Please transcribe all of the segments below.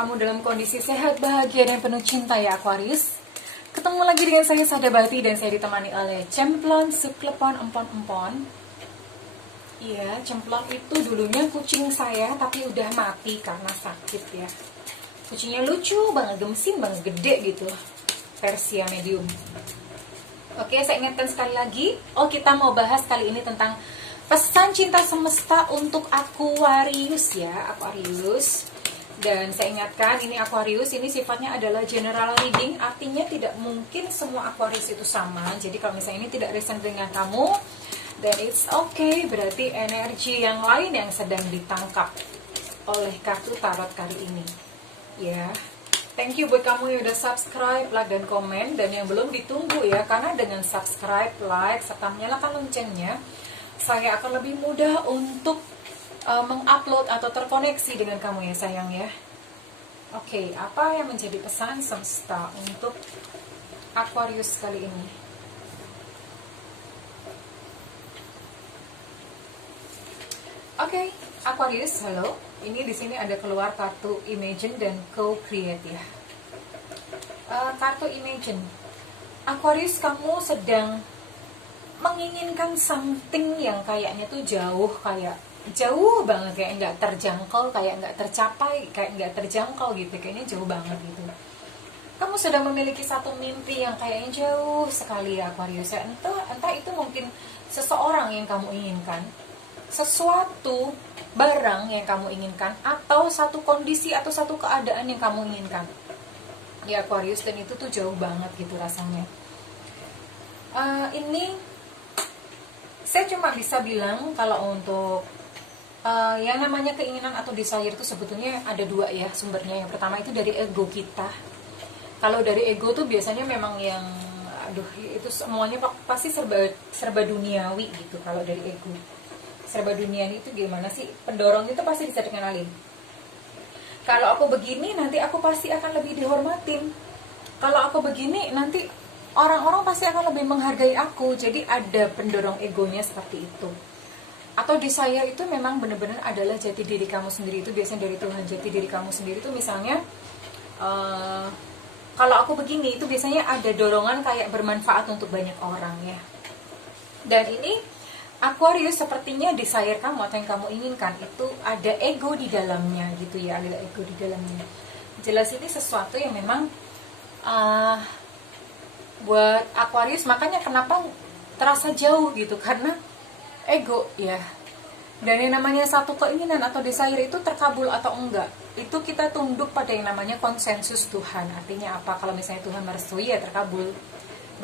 kamu dalam kondisi sehat, bahagia, dan penuh cinta ya Aquarius. Ketemu lagi dengan saya Sadabati dan saya ditemani oleh Cemplon Suklepon Empon-Empon. Iya, Cemplon itu dulunya kucing saya tapi udah mati karena sakit ya. Kucingnya lucu banget, gemesin banget, gede gitu. Persia medium. Oke, saya ingatkan sekali lagi. Kita mau bahas kali ini tentang pesan cinta semesta untuk Aquarius ya, Aquarius. Dan saya ingatkan, ini Aquarius, ini sifatnya adalah general reading, artinya tidak mungkin semua Aquarius itu sama. Jadi kalau misalnya ini tidak resonate dengan kamu, then it's okay, berarti energi yang lain yang sedang ditangkap oleh kartu tarot kali ini. Ya, thank you buat kamu yang udah subscribe, like, dan komen. Dan yang belum ditunggu ya, karena dengan subscribe, like, serta menyalakan loncengnya, saya akan lebih mudah untuk mengupload atau terkoneksi dengan kamu ya sayang ya. Oke, apa yang menjadi pesan semesta untuk Aquarius kali ini? Oke, Aquarius, halo. Ini di sini ada keluar kartu Imagine dan Co-Create ya. Kartu Imagine, Aquarius, kamu sedang menginginkan something yang kayaknya tuh jauh banget, kayak nggak terjangkau, kayak nggak tercapai, kayak nggak terjangkau gitu, kayaknya jauh banget gitu. Kamu sudah memiliki satu mimpi yang kayaknya jauh sekali ya Aquarius ya. Entah itu mungkin seseorang yang kamu inginkan, sesuatu barang yang kamu inginkan, atau satu kondisi atau satu keadaan yang kamu inginkan ya Aquarius, dan itu tuh jauh banget gitu rasanya. Ini saya cuma bisa bilang kalau untuk yang namanya keinginan atau desire itu sebetulnya ada dua ya sumbernya. Yang pertama itu dari ego kita. Kalau dari ego tuh biasanya memang yang itu semuanya pasti serba duniawi gitu. Kalau dari ego serba duniawi itu gimana sih, pendorong itu pasti bisa dikenalin. Kalau aku begini nanti aku pasti akan lebih dihormatin. Kalau aku begini nanti orang-orang pasti akan lebih menghargai aku. Jadi ada pendorong egonya seperti itu. Atau desire itu memang benar-benar adalah jati diri kamu sendiri, itu biasanya dari Tuhan. Jati diri kamu sendiri itu misalnya kalau aku begini, itu biasanya ada dorongan kayak bermanfaat untuk banyak orang ya. Dan ini Aquarius, sepertinya desire kamu atau yang kamu inginkan itu ada ego di dalamnya gitu ya, ada ego di dalamnya. Jelas ini sesuatu yang memang buat Aquarius, makanya kenapa terasa jauh gitu, karena ego ya. Dan yang namanya satu keinginan atau desire itu terkabul atau enggak, itu kita tunduk pada yang namanya konsensus Tuhan. Artinya apa? Kalau misalnya Tuhan merestui ya terkabul.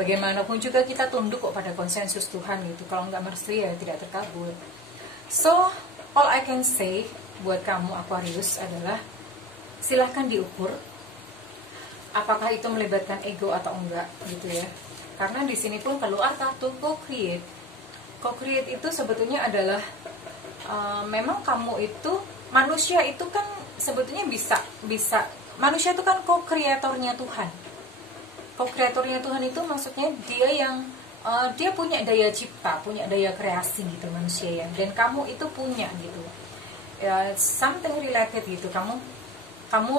Bagaimanapun juga kita tunduk kok pada konsensus Tuhan gitu. Kalau enggak merestui ya tidak terkabul. So, all I can say buat kamu Aquarius adalah silahkan diukur apakah itu melibatkan ego atau enggak gitu ya. Karena di sini pun keluar kartu Co-Create. Co-Create itu sebetulnya adalah memang kamu itu, manusia itu kan sebetulnya bisa manusia itu kan co-kreatornya Tuhan. Co-kreatornya Tuhan itu maksudnya dia yang dia punya daya cipta, punya daya kreasi gitu manusia ya. Dan kamu itu punya gitu ya, something related gitu. Kamu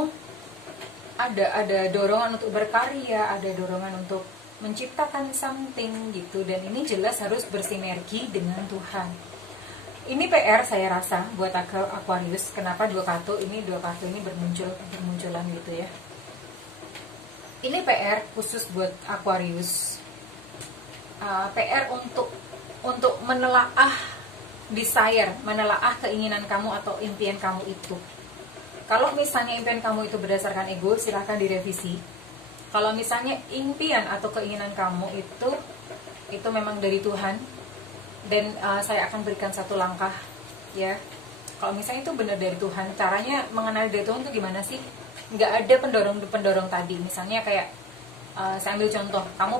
ada dorongan untuk berkarya, ada dorongan untuk menciptakan something gitu. Dan ini jelas harus bersinergi dengan Tuhan. Ini PR saya rasa buat Aquarius. Kenapa dua kartu ini bermunculan gitu ya. Ini PR khusus buat Aquarius. PR untuk menelaah desire, menelaah keinginan kamu atau impian kamu itu. Kalau misalnya impian kamu itu berdasarkan ego, silahkan direvisi. Kalau misalnya impian atau keinginan kamu itu memang dari Tuhan, dan saya akan berikan satu langkah ya. Kalau misalnya itu benar dari Tuhan, caranya mengenali dari Tuhan itu gimana sih? Nggak ada pendorong tadi. Misalnya kayak saya ambil contoh, kamu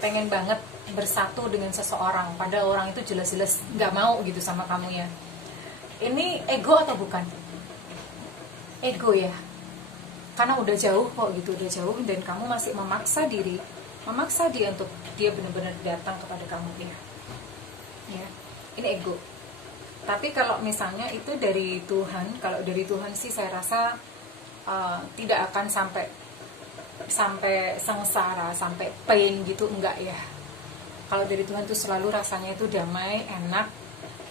pengen banget bersatu dengan seseorang, padahal orang itu jelas-jelas nggak mau gitu sama kamu ya. Ini ego atau bukan? Ego ya, karena udah jauh kok gitu, udah jauh, dan kamu masih memaksa dia untuk dia benar-benar datang kepada kamu ya. Ini ego. Tapi kalau misalnya itu dari Tuhan, kalau dari Tuhan sih saya rasa tidak akan sampai sengsara, sampai pain gitu, enggak ya. Kalau dari Tuhan tuh selalu rasanya itu damai, enak,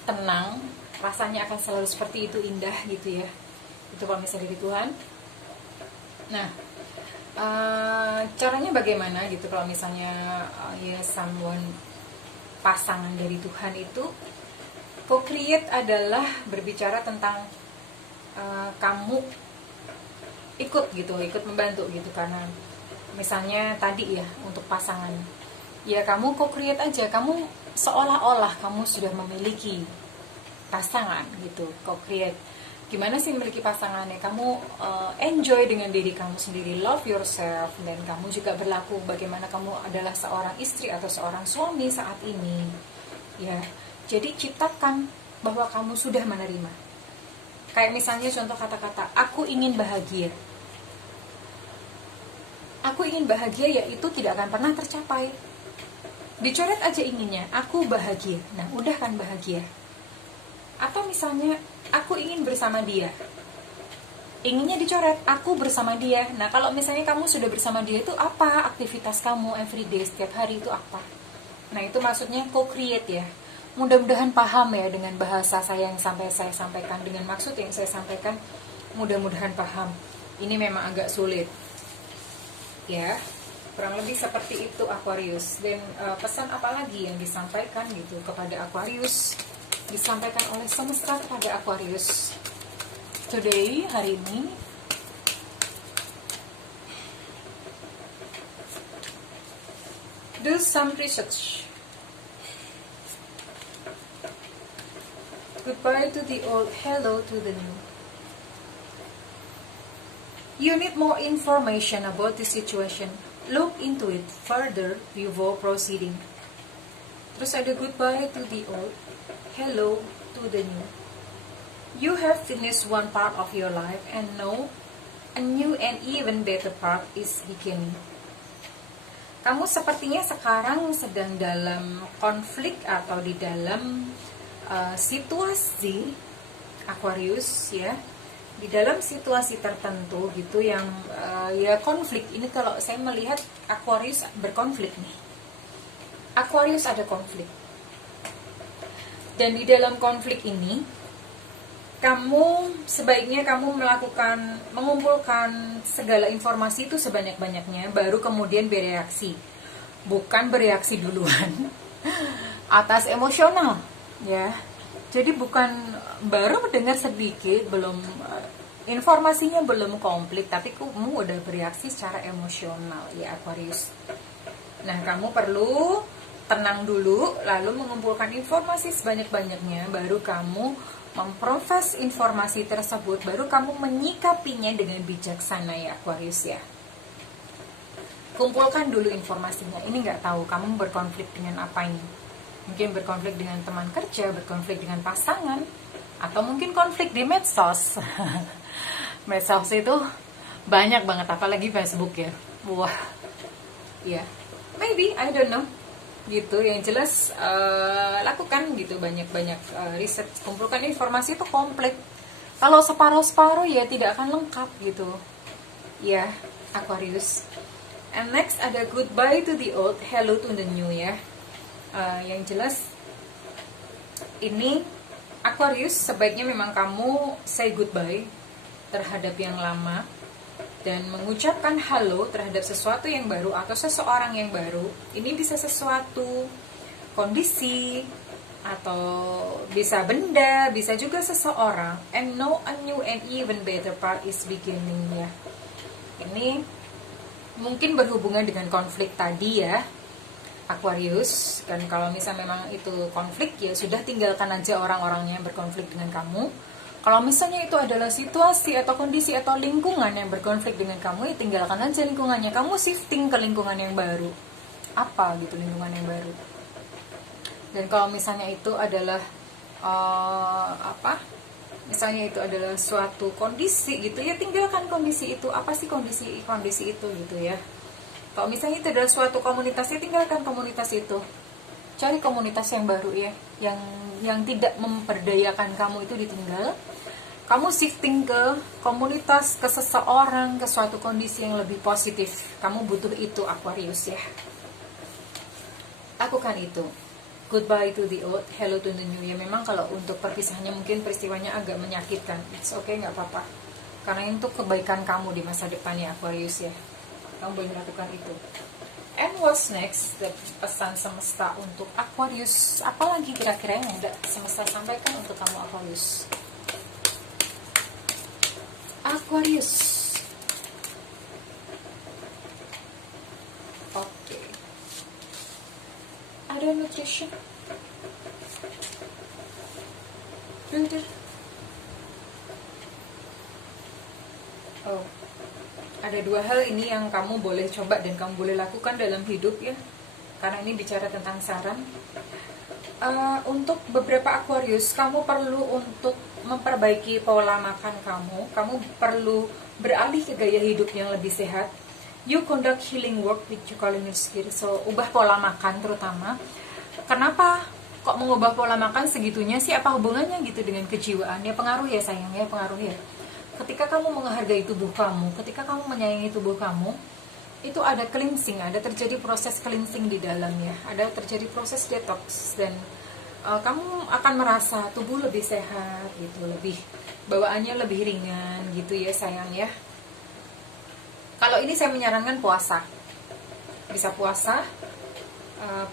tenang, rasanya akan selalu seperti itu, indah gitu ya. Itu kalau misalnya dari Tuhan. Nah, caranya bagaimana gitu kalau misalnya ya someone, pasangan dari Tuhan itu? Co-create adalah berbicara tentang kamu ikut membantu gitu. Karena misalnya tadi ya, untuk pasangan ya, kamu co-create aja, kamu seolah-olah kamu sudah memiliki pasangan gitu. Co-create, gimana sih memiliki pasangan ya? Kamu enjoy dengan diri kamu sendiri, love yourself, dan kamu juga berlaku bagaimana kamu adalah seorang istri atau seorang suami saat ini ya. Jadi ciptakan bahwa kamu sudah menerima. Kayak misalnya contoh kata-kata, aku ingin bahagia. Aku ingin bahagia, ya itu tidak akan pernah tercapai. Dicoret aja inginnya, aku bahagia. Nah, udah kan bahagia. Atau misalnya, aku ingin bersama dia. Inginnya dicoret, aku bersama dia. Nah, kalau misalnya kamu sudah bersama dia, itu apa aktivitas kamu everyday, setiap hari itu apa? Nah, itu maksudnya co-create ya. Mudah-mudahan paham ya dengan bahasa saya yang saya sampaikan, dengan maksud yang saya sampaikan. Mudah-mudahan paham. Ini memang agak sulit ya, kurang lebih seperti itu Aquarius. Dan pesan apa lagi yang disampaikan gitu kepada Aquarius, disampaikan oleh semesta kepada Aquarius today, hari ini? Do some research. Goodbye to the old, hello to the new. You need more information about the situation. Look into it further before proceeding. Terus ada goodbye to the old, hello to the new. You have finished one part of your life and now a new and even better part is beginning. Kamu sepertinya sekarang sedang dalam konflik atau di dalam situasi Aquarius ya, di dalam situasi tertentu gitu yang ya konflik. Ini kalau saya melihat Aquarius berkonflik nih. Aquarius ada konflik. Dan di dalam konflik ini sebaiknya kamu mengumpulkan segala informasi itu sebanyak-banyaknya, baru kemudian bereaksi. Bukan bereaksi duluan atas emosional ya. Jadi bukan baru mendengar sedikit, belum informasinya belum komplit, tapi kamu udah bereaksi secara emosional ya Aquarius. Nah, kamu perlu tenang dulu, lalu mengumpulkan informasi sebanyak-banyaknya, baru kamu memproses informasi tersebut, baru kamu menyikapinya dengan bijaksana ya Aquarius ya. Kumpulkan dulu informasinya. Ini nggak tahu kamu berkonflik dengan apa ini. Mungkin berkonflik dengan teman kerja, berkonflik dengan pasangan, atau mungkin konflik di medsos. Medsos itu banyak banget, apalagi Facebook ya. Wah, ya, maybe, I don't know. Gitu, yang jelas lakukan gitu banyak-banyak riset, kumpulkan informasi itu komplit. Kalau separuh-separuh ya tidak akan lengkap gitu. Ya, Aquarius. And next ada goodbye to the old, hello to the new ya. Yang jelas ini Aquarius, sebaiknya memang kamu say goodbye terhadap yang lama dan mengucapkan halo terhadap sesuatu yang baru atau seseorang yang baru. Ini bisa sesuatu kondisi atau bisa benda, bisa juga seseorang. And now a new and even better part is beginning ya. Ini mungkin berhubungan dengan konflik tadi ya Aquarius. Dan kalau misalnya memang itu konflik, ya sudah, tinggalkan aja orang-orangnya yang berkonflik dengan kamu. Kalau misalnya itu adalah situasi atau kondisi atau lingkungan yang berkonflik dengan kamu, ya tinggalkan aja lingkungannya. Kamu shifting ke lingkungan yang baru. Apa gitu lingkungan yang baru. Dan kalau misalnya itu adalah misalnya itu adalah suatu kondisi gitu, ya tinggalkan kondisi itu. Apa sih kondisi itu gitu ya. Kalau misalnya itu adalah suatu komunitas, ya tinggalkan komunitas itu. Cari komunitas yang baru ya, yang tidak memperdayakan kamu itu ditinggal. kamu shifting ke komunitas, ke seseorang, ke suatu kondisi yang lebih positif. Kamu butuh itu Aquarius ya. Lakukan itu. Goodbye to the old, hello to the new. Ya memang kalau untuk perpisahannya mungkin peristiwanya agak menyakitkan. It's okay, nggak apa-apa. Karena itu kebaikan kamu di masa depan ya Aquarius ya. Kamu boleh melakukan itu. And what's next? The pesan semesta untuk Aquarius. Apalagi kira-kira yang udah semesta sampaikan untuk kamu Aquarius? Aquarius. Oke. Ada nutrition. Builder. Oh. Ada dua hal ini yang kamu boleh coba dan kamu boleh lakukan dalam hidup ya. Karena ini bicara tentang saran. Untuk beberapa Aquarius, kamu perlu untuk memperbaiki pola makan kamu. Kamu perlu beralih ke gaya hidup yang lebih sehat. You conduct healing work with your calling spirit. So, ubah pola makan terutama. Kenapa kok mengubah pola makan segitunya sih? Apa hubungannya gitu dengan kejiwaan? Ya pengaruh ya sayang ya, pengaruh ya. Ketika kamu menghargai tubuh kamu, ketika kamu menyayangi tubuh kamu, itu ada cleansing, ada terjadi proses cleansing di dalamnya, ada terjadi proses detox, dan kamu akan merasa tubuh lebih sehat gitu, lebih bawaannya lebih ringan gitu ya sayang ya. Kalau ini saya menyarankan puasa, bisa puasa.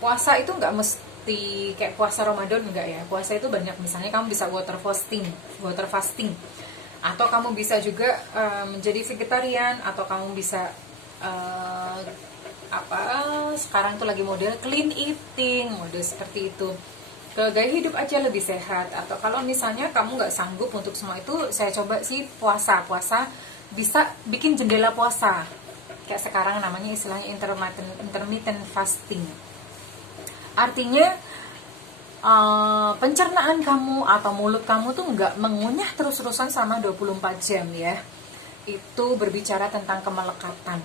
Puasa itu nggak mesti kayak puasa Ramadan, enggak ya. Puasa itu banyak, misalnya kamu bisa water fasting, atau kamu bisa juga menjadi vegetarian, atau kamu bisa sekarang tuh lagi model clean eating, model seperti itu, ke gaya hidup aja lebih sehat. Atau kalau misalnya kamu nggak sanggup untuk semua itu, saya coba sih puasa bisa bikin jendela puasa, kayak sekarang namanya istilahnya intermittent fasting. Artinya pencernaan kamu atau mulut kamu tuh nggak mengunyah terus-terusan selama 24 jam ya. Itu berbicara tentang kemelekatan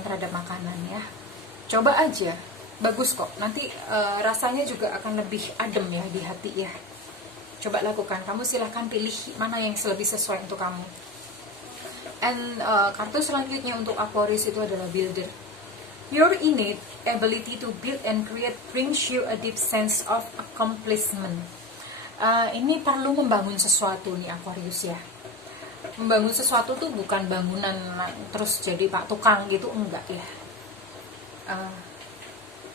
terhadap makanan ya. Coba aja, bagus kok. Nanti rasanya juga akan lebih adem ya di hati ya. Coba lakukan, kamu silahkan pilih mana yang lebih sesuai untuk kamu. And kartu selanjutnya untuk Aquarius itu adalah Builder. Your innate ability to build and create brings you a deep sense of accomplishment. Ini perlu membangun sesuatu nih Aquarius ya. Membangun sesuatu tuh bukan bangunan terus jadi pak tukang gitu, enggak ya.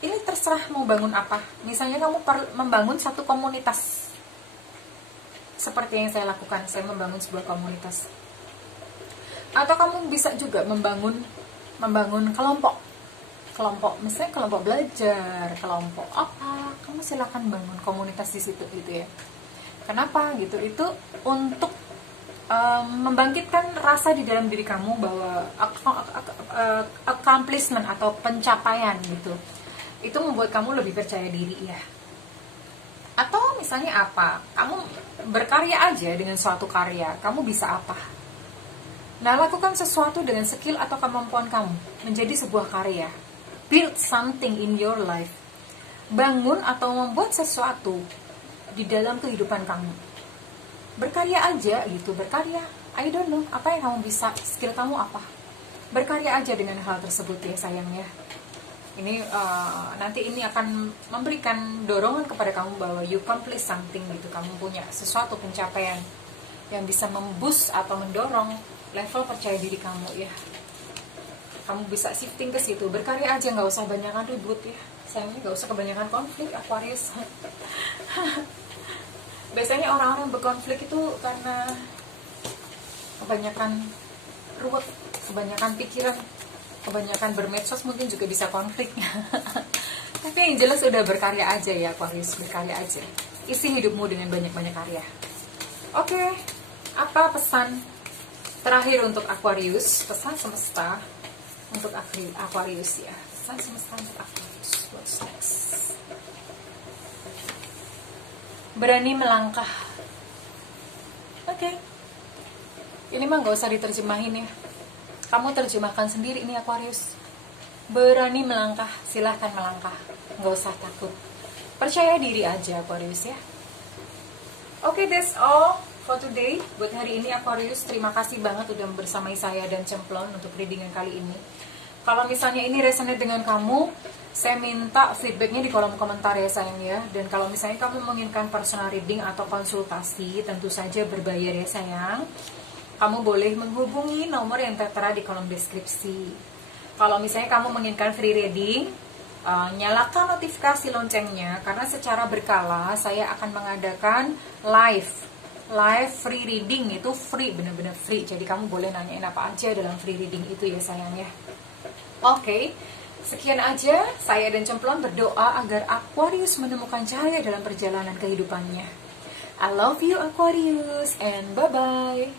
Ini terserah mau bangun apa. Misalnya kamu membangun satu komunitas, seperti yang saya lakukan, saya membangun sebuah komunitas. Atau kamu bisa juga membangun kelompok, misalnya kelompok belajar, kelompok apa, kamu silakan bangun komunitas di situ gitu ya. Kenapa gitu? Itu untuk membangkitkan rasa di dalam diri kamu bahwa accomplishment atau pencapaian gitu. Itu membuat kamu lebih percaya diri ya. Atau misalnya apa? Kamu berkarya aja dengan suatu karya, kamu bisa apa? Nah, lakukan sesuatu dengan skill atau kemampuan kamu menjadi sebuah karya. Build something in your life. Bangun atau membuat sesuatu di dalam kehidupan kamu. Berkarya aja gitu, berkarya. I don't know, apa yang kamu bisa, skill kamu apa. Berkarya aja dengan hal tersebut ya sayang ya. Ini nanti ini akan memberikan dorongan kepada kamu bahwa you accomplish something gitu. Kamu punya sesuatu pencapaian yang bisa memboost atau mendorong level percaya diri kamu ya. Kamu bisa shifting ke situ, berkarya aja, nggak usah banyakan ribut ya sayangnya, nggak usah kebanyakan konflik Aquarius. Biasanya orang-orang berkonflik itu karena kebanyakan ruwet, kebanyakan pikiran, kebanyakan bermedsos, mungkin juga bisa konflik. Tapi yang jelas udah berkarya aja ya Aquarius, berkarya aja, isi hidupmu dengan banyak-banyak karya. Oke, apa pesan terakhir untuk Aquarius, pesan semesta untuk Aquarius ya, pesan semesta untuk Aquarius. What's next? Berani melangkah. Oke. Ini mah gak usah diterjemahin ya, kamu terjemahkan sendiri ini Aquarius. Berani melangkah, silahkan melangkah, gak usah takut, percaya diri aja Aquarius ya. Oke, that's all for today, buat hari ini Aquarius, terima kasih banget udah bersamai saya dan Cemplon untuk readingan kali ini. Kalau misalnya ini resonate dengan kamu, saya minta feedbacknya di kolom komentar ya sayang ya. Dan kalau misalnya kamu menginginkan personal reading atau konsultasi, tentu saja berbayar ya sayang. Kamu boleh menghubungi nomor yang tertera di kolom deskripsi. Kalau misalnya kamu menginginkan free reading, nyalakan notifikasi loncengnya, karena secara berkala saya akan mengadakan live free reading. Itu free, bener-bener free, jadi kamu boleh nanyain apa aja dalam free reading itu ya sayang ya. Oke, sekian aja. Saya dan Cemplon berdoa agar Aquarius menemukan cahaya dalam perjalanan kehidupannya. I love you Aquarius, and bye-bye.